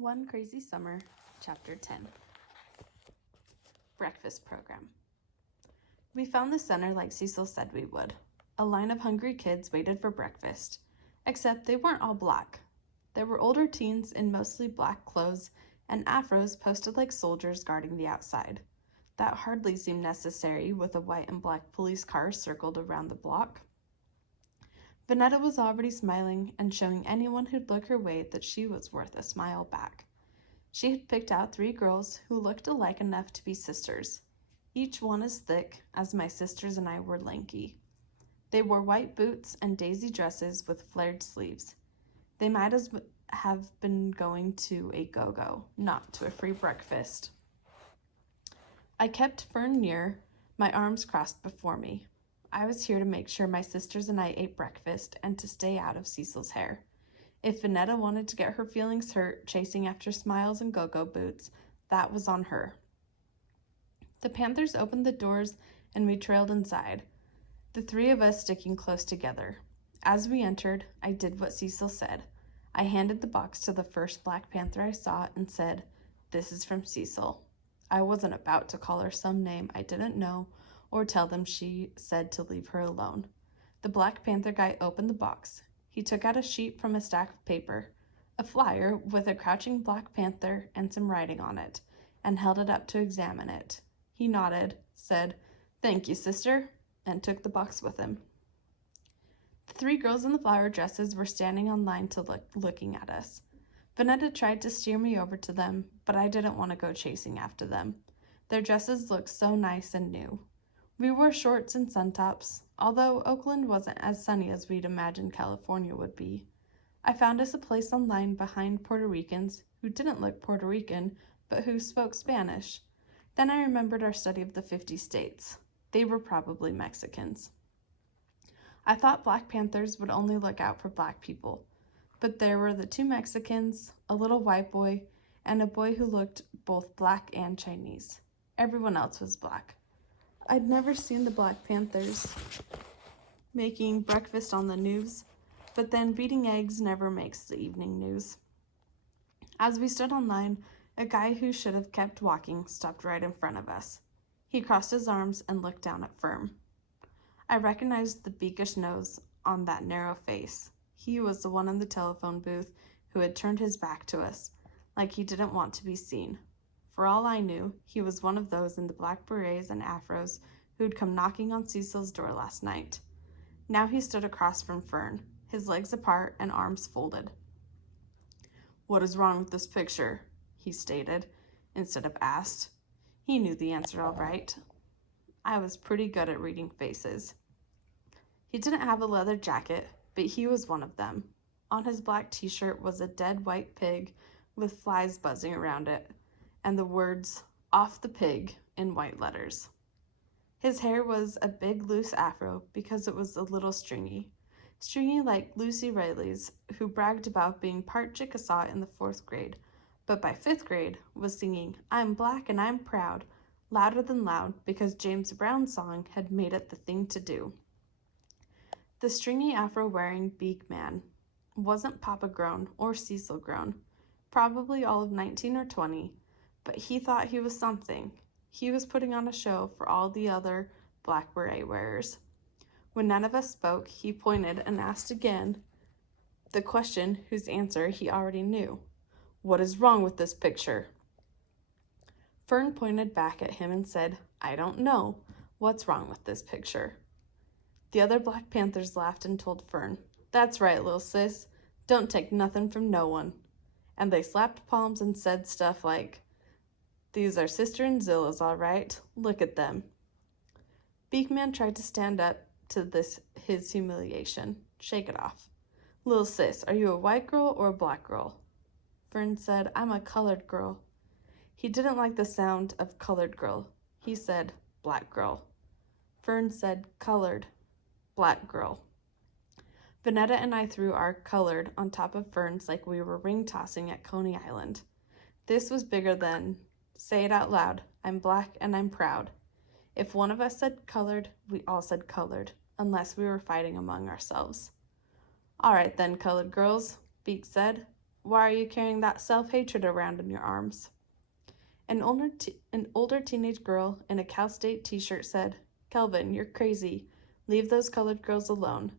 One Crazy Summer, Chapter 10. Breakfast Program. We found the center like Cecil said we would. A line of hungry kids waited for breakfast, except they weren't all black. There were older teens in mostly black clothes and afros posted like soldiers guarding the outside. That hardly seemed necessary with a white and black police car circled around the block. Vanetta was already smiling and showing anyone who'd look her way that she was worth a smile back. She had picked out 3 girls who looked alike enough to be sisters, each one as thick as my sisters and I were lanky. They wore white boots and daisy dresses with flared sleeves. They might as have been going to a go-go, not to a free breakfast. I kept Fern near, my arms crossed before me. I was here to make sure my sisters and I ate breakfast and to stay out of Cecil's hair. If Vanetta wanted to get her feelings hurt chasing after smiles and go-go boots, that was on her. The Panthers opened the doors and we trailed inside, the 3 of us sticking close together. As we entered, I did what Cecil said. I handed the box to the first Black Panther I saw and said, "This is from Cecil." I wasn't about to call her some name I didn't know or tell them she said to leave her alone. The Black Panther guy opened the box. He took out a sheet from a stack of paper, a flyer with a crouching Black Panther and some writing on it, and held it up to examine it. He nodded, said, "Thank you, sister," and took the box with him. The 3 girls in the flower dresses were standing on line to looking at us. Vanetta tried to steer me over to them, but I didn't want to go chasing after them. Their dresses looked so nice and new. We wore shorts and suntops, although Oakland wasn't as sunny as we'd imagined California would be. I found us a place on line behind Puerto Ricans who didn't look Puerto Rican, but who spoke Spanish. Then I remembered our study of the 50 states. They were probably Mexicans. I thought Black Panthers would only look out for black people, but there were the 2 Mexicans, a little white boy, and a boy who looked both black and Chinese. Everyone else was black. I'd never seen the Black Panthers making breakfast on the news, but then beating eggs never makes the evening news. As we stood on line, a guy who should have kept walking stopped right in front of us. He crossed his arms and looked down at Fern. I recognized the beakish nose on that narrow face. He was the one in the telephone booth who had turned his back to us, like he didn't want to be seen. For all I knew, he was one of those in the black berets and afros who'd come knocking on Cecil's door last night. Now he stood across from Fern, his legs apart and arms folded. "What is wrong with this picture?" he stated, instead of asked. He knew the answer all right. I was pretty good at reading faces. He didn't have a leather jacket, but he was one of them. On his black t-shirt was a dead white pig with flies buzzing around it, and the words, "Off the pig," in white letters. His hair was a big loose afro because it was a little stringy like Lucy Riley's, who bragged about being part Chickasaw in the 4th grade, but by 5th grade was singing "I'm Black and I'm Proud" louder than loud because James Brown's song had made it the thing to do. The stringy afro-wearing beak man wasn't Papa grown or Cecil grown, probably all of 19 or 20, but he thought he was something. He was putting on a show for all the other black beret wearers. When none of us spoke, he pointed and asked again the question whose answer he already knew. "What is wrong with this picture?" Fern pointed back at him and said, "I don't know. What's wrong with this picture?" The other Black Panthers laughed and told Fern, "That's right, little sis. Don't take nothing from no one." And they slapped palms and said stuff like, "These are Sister and Zilla's, all right. Look at them." Beakman tried to stand up to his humiliation. "Shake it off. Little sis, are you a white girl or a black girl?" Fern said, "I'm a colored girl." He didn't like the sound of colored girl. He said, "Black girl." Fern said, "Colored, black girl." Vanetta and I threw our colored on top of Fern's like we were ring tossing at Coney Island. This was bigger than, say it out loud, "I'm black and I'm proud." If one of us said colored, we all said colored, unless we were fighting among ourselves. "All right then, colored girls," Beak said. Why are you carrying that self-hatred around in your arms? An older teenage girl in a Cal State t-shirt said, Kelvin, you're crazy. Leave those colored girls alone.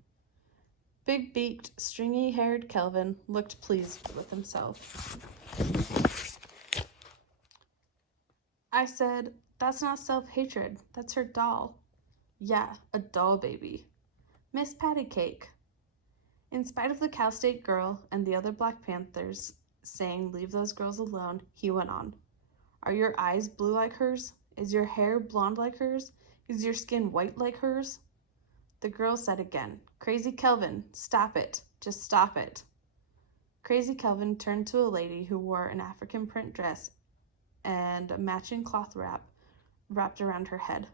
Big-beaked, stringy-haired Kelvin looked pleased with himself. I said, that's not self-hatred. That's her doll. Yeah, a doll baby. Miss Patty Cake. In spite of the Cal State girl and the other Black Panthers saying, leave those girls alone, he went on. Are your eyes blue like hers? Is your hair blonde like hers? Is your skin white like hers? The girl said again, Crazy Kelvin, stop it. Just stop it. Crazy Kelvin turned to a lady who wore an African print dress and a matching cloth wrapped around her head.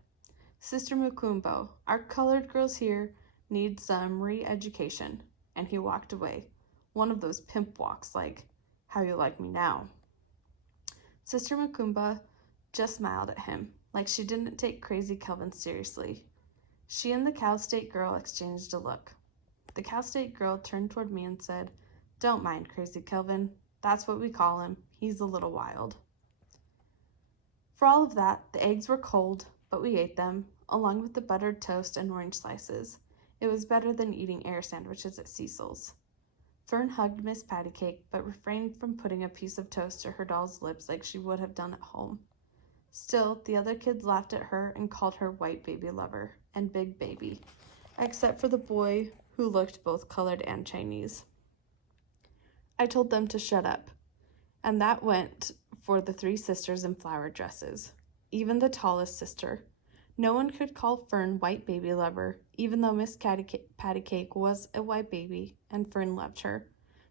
Sister Mukumbo, our colored girls here need some re-education. And he walked away. One of those pimp walks like, how you like me now. Sister Mukumba just smiled at him, like she didn't take Crazy Kelvin seriously. She and the Cal State girl exchanged a look. The Cal State girl turned toward me and said, Don't mind Crazy Kelvin. That's what we call him. He's a little wild. For all of that, the eggs were cold, but we ate them, along with the buttered toast and orange slices. It was better than eating air sandwiches at Cecil's. Fern hugged Miss Pattycake, but refrained from putting a piece of toast to her doll's lips like she would have done at home. Still, the other kids laughed at her and called her White Baby Lover and Big Baby, except for the boy who looked both colored and Chinese. I told them to shut up, and that went for the three sisters in flower dresses, even the tallest sister. No one could call Fern White Baby Lover, even though Miss Pattycake was a white baby and Fern loved her.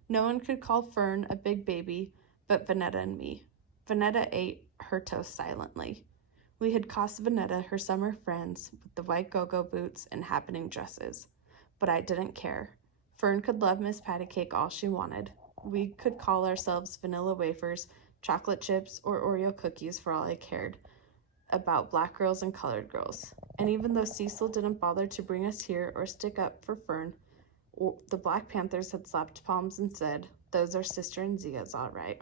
No one could call Fern a big baby but Vanetta and me. Vanetta ate her toast silently. We had cost Vanetta her summer friends with the white go-go boots and happening dresses, but I didn't care. Fern could love Miss Pattycake all she wanted. We could call ourselves vanilla wafers, chocolate chips, or Oreo cookies for all I cared about black girls and colored girls. And even though Cecil didn't bother to bring us here or stick up for Fern, the Black Panthers had slapped palms and said, those are Sister and Zia's all right.